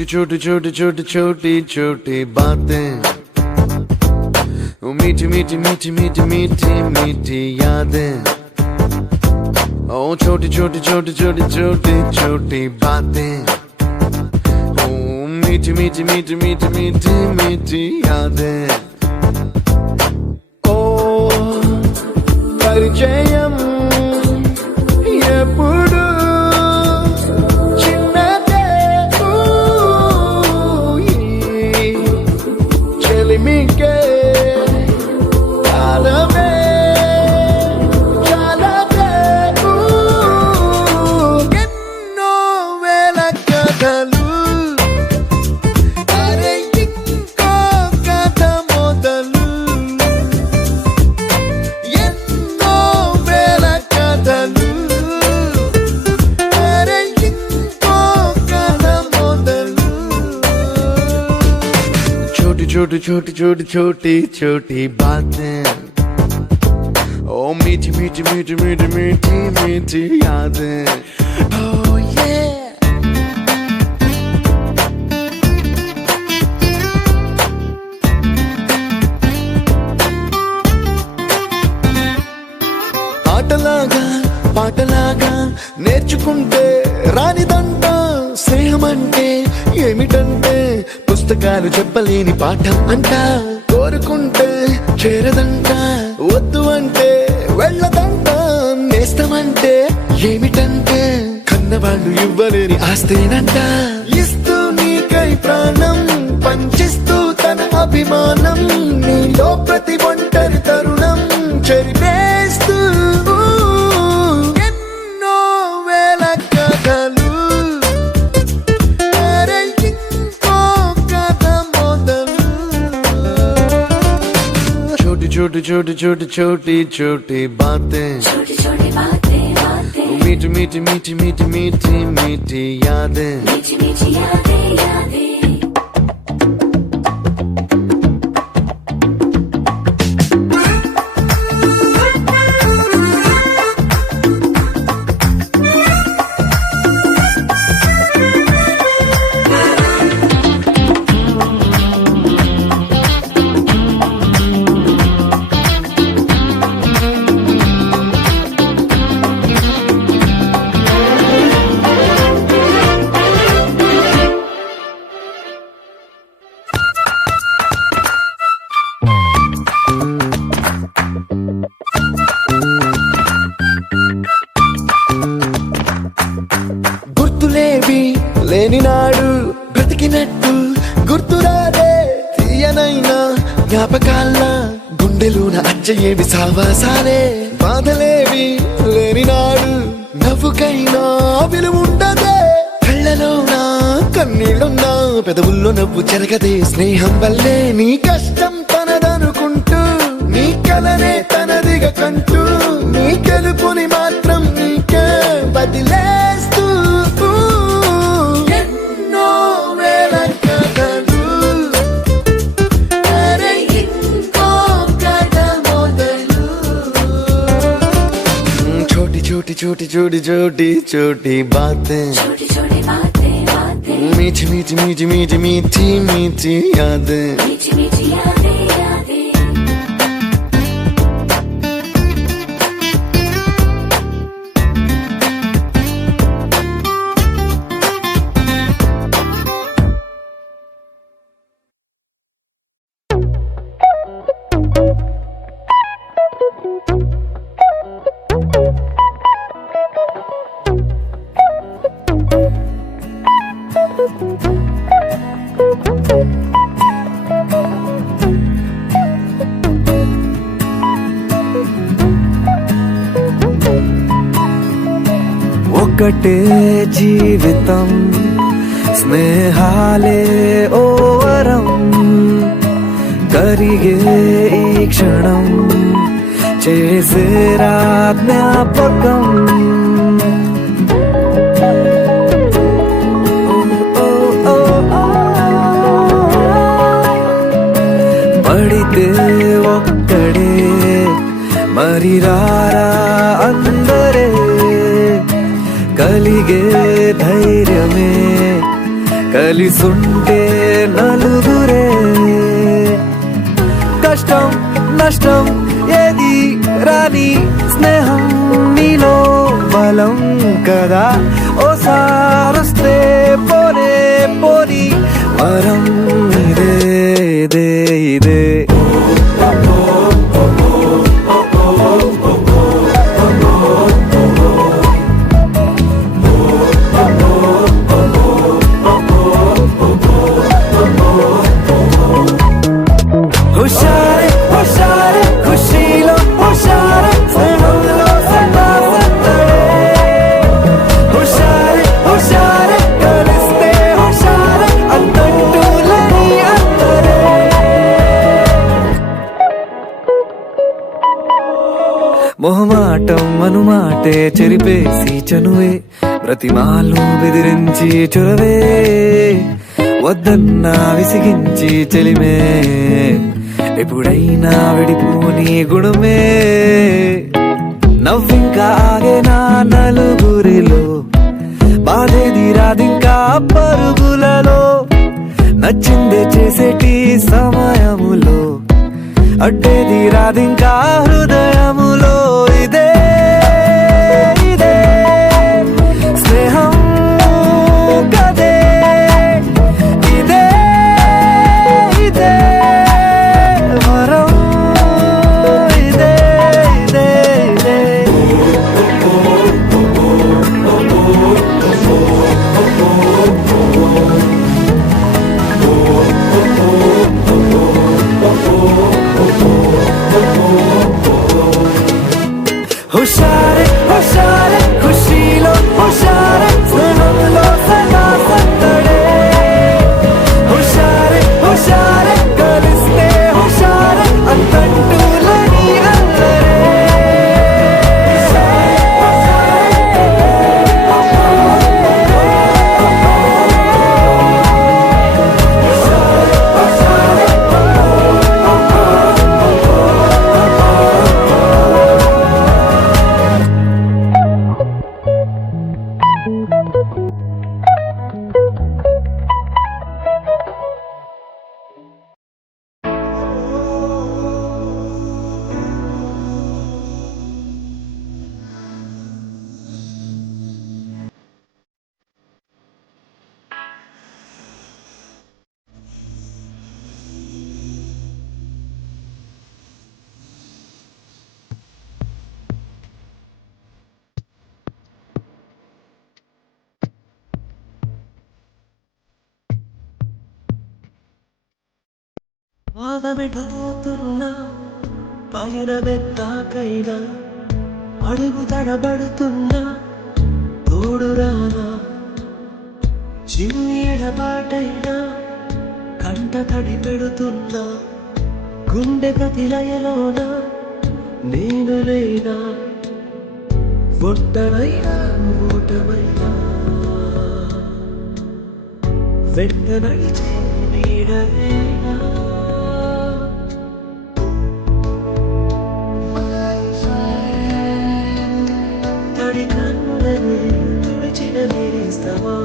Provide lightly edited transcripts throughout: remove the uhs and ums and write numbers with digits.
छोटी छोटी छोटी छोटी छोटी छोटी बातें, मीठी मीठी मीठी मीठी मीठी मीठी यादें। ओ छोटी छोटी छोटी छोटी छोटी छोटी बातें, ओ मीठी मीठी मीठी मीठी मीठी मीठी यादें। ओ परिचयम ఎప్పుడు చిన్నదే చెలిమికే కాలమే చాలదే ఎన్నో వేల కథలు అరే ఇంకో కథ మొదలు ఎన్నో వేల కథలు छोटी छोटी छोटी छोटी छोटी बातें, ओ मीठी मीठी मीठी मीठी मीठी मीठी यादें। Oh yeah, ఆటలాగా పాటలాగా నేర్చుకుంటే రానిదంట స్నేహం అంటే ఏమిటంటే పుస్తకాలు చెప్పలేని పాఠం అంట కోరుకుంటే చేరదంట వద్దు అంటే వెళ్ళదంట నేస్తమంటే ఏమిటంటే కన్నవాళ్ళు ఇవ్వలేని ఆస్తేనంట ఇస్తూ నీకై ప్రాణం పంచిస్తూ తన అభిమానం నీలో ప్రతి ఒంటరి తరుణం చెరిపేస్తూ ఎన్నో వేల కథలు छोटी छोटी छोटी छोटी छोटी बातें, छोटी छोटी बातें बातें, मीठी मीठी मीठी मीठी मीठी मीठी यादें, मीठी मीठी यादें यादें। గుర్తులేవి లేని నాడు బ్రతికినట్టు గుర్తురాదే తీయనైనా జ్ఞాపకాల గుండెలోన అచ్చయేవి సావాసాలే బాధలేవి లేని నాడు నవ్వుకైనా విలువుండదే కళ్ళలోన కన్నీళ్ళున్నా పెదవుల్లో నవ్వు చెరగదే స్నేహం వల్లే నీ కష్టం తనదనుకుంటూ నీ కలనే తనదిగా కంటూ నీ గెలుపుని మాత్రం నీకే బదిలేస్తూ ఎన్నో వేల కథలు అరే ఇంకో కథ మొదలు छोटी छोटी छोटी छोटी छोटी छोटी बातें, छोटी छोटी बातें बातें, मीठी मीठी मीठी मीठी मीठी मीठी यादें, मीठी मीठी यादें यादें। ఒకటే జీవితం స్నేహాలే ఓవరం కరిగే ఈ క్షణం చేసే జ్ఞాపకం పడితే ఒక్కడే మరి రారా అందరే కలిగే ధైర్యమే కలిసుంటే నలుగురే, కష్టం నష్టం ఏది రాని స్నేహం నీలో బలం కదా. ఓసారొస్తే పోనే పోని వరం ఇదే ఇదే ఇదే. హుషారే హుషారే ఖుషీలో హుషారే స్నేహంలో సదా సత్తడే. హుషారే హుషారే కలిస్తే హుషారే అంతంటూ లేని అందరే. మొహమాటం అనుమాటే చెరిపేసి చనువే, ప్రతిమాలు బెదిరించి చొరవే, వద్దన్నా విసిగించి చెలిమే, ఎప్పుడైనా విడిపోని గుణమే. నవ్వింకా ఆగేనా నలుగురిలో, బాధేది రాదింకా పరుగులలో, నచ్చిందే చేసేటి సమయములో, అడ్డేది రాదింకా హృదయములో. ఇదే ఇదే స్నేహం కదే, ఇదే ఇదే వరం, ఇదే ఇదే ఇదే. హుషారే హుషారే ఖుషీలో హుషారే స్నేహంలో సదా సత్తడే. హుషారే హుషారే కలిస్తే హుషారే అంతంటూ లేని అందరే. పాదమిటోతున్నా పైన బెత్తాకైనా అడుగు తడబడుతున్నా తోడురానా. చిన్ని ఎడబాటైనా కంట తడి పెడుతున్నా, గుండె ప్రతిలయలోన నేను లేనా. ఒంటరైనా ఓటమైనా వెంట నడిచే నీడలేనా. తడి కన్నులని తుడిచిన నేస్తమా,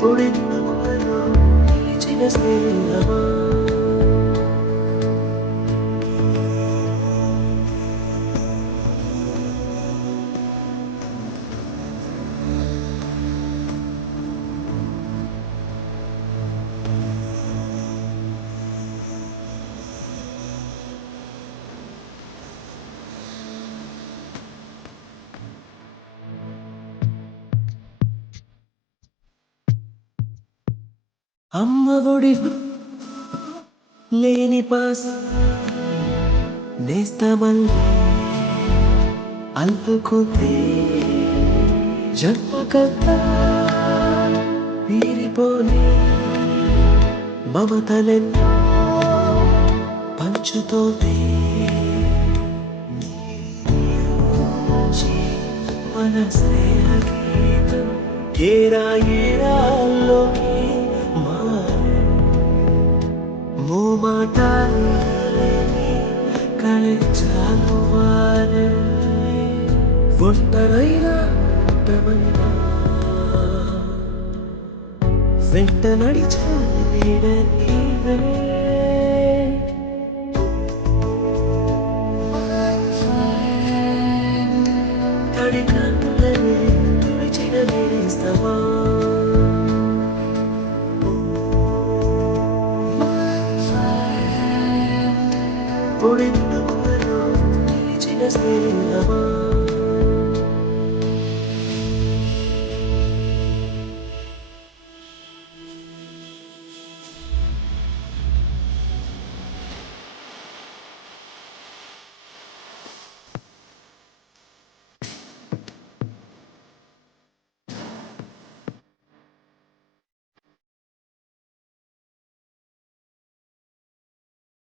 పొడిలో నిలిచిన స్నేహమా. అమ్మ ఒడి లేని పాస నేస్తమల్లి అల్పుకుంది జన్మకంతా వీరిపోని మమతలెన్నో పంచుతోంది. మన స్నేహ గీతం ఏరా ఏరాల్లోకి మూమాటాలని కలిచాలు వారే. ఒంటరైనా ఉండమైనా వెంట నడిచే నీడ నీవే. తడి కన్నులనే తుడిచిన నేస్తావా పొడిందుకులో నిలిచిన స్నేహమా.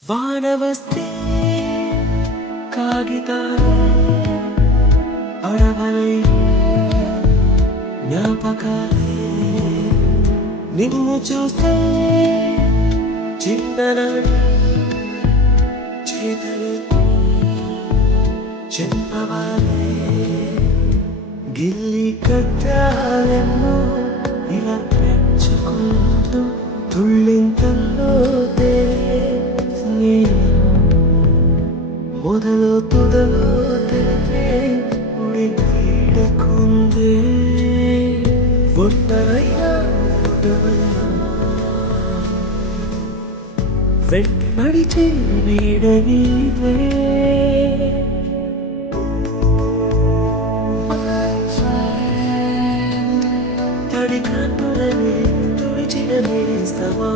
వాన వస్తే కాగితాలే అడవలై జ్ఞాపకాలే. నిన్ను చూస్తే చిన్ననాటి చేతలు చెంపవాలే. గిల్లి కట్టాలెన్నో ఇలా పెంచుకుంటూ తుళ్ళింతల్లో మొదలు తుదలో తెలిపే ఉడి వీడకుందే. ఒంటరైనా ఉండవైనా వెంట నడిచే నీడ నీవే. తడి కన్నులనే తుడిచిన నేస్తావా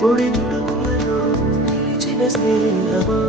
పొడిందుకులో నిలిచిన స్నేహమా.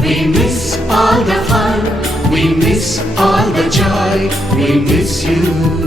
We miss all the fun, we miss all the joy, we miss you.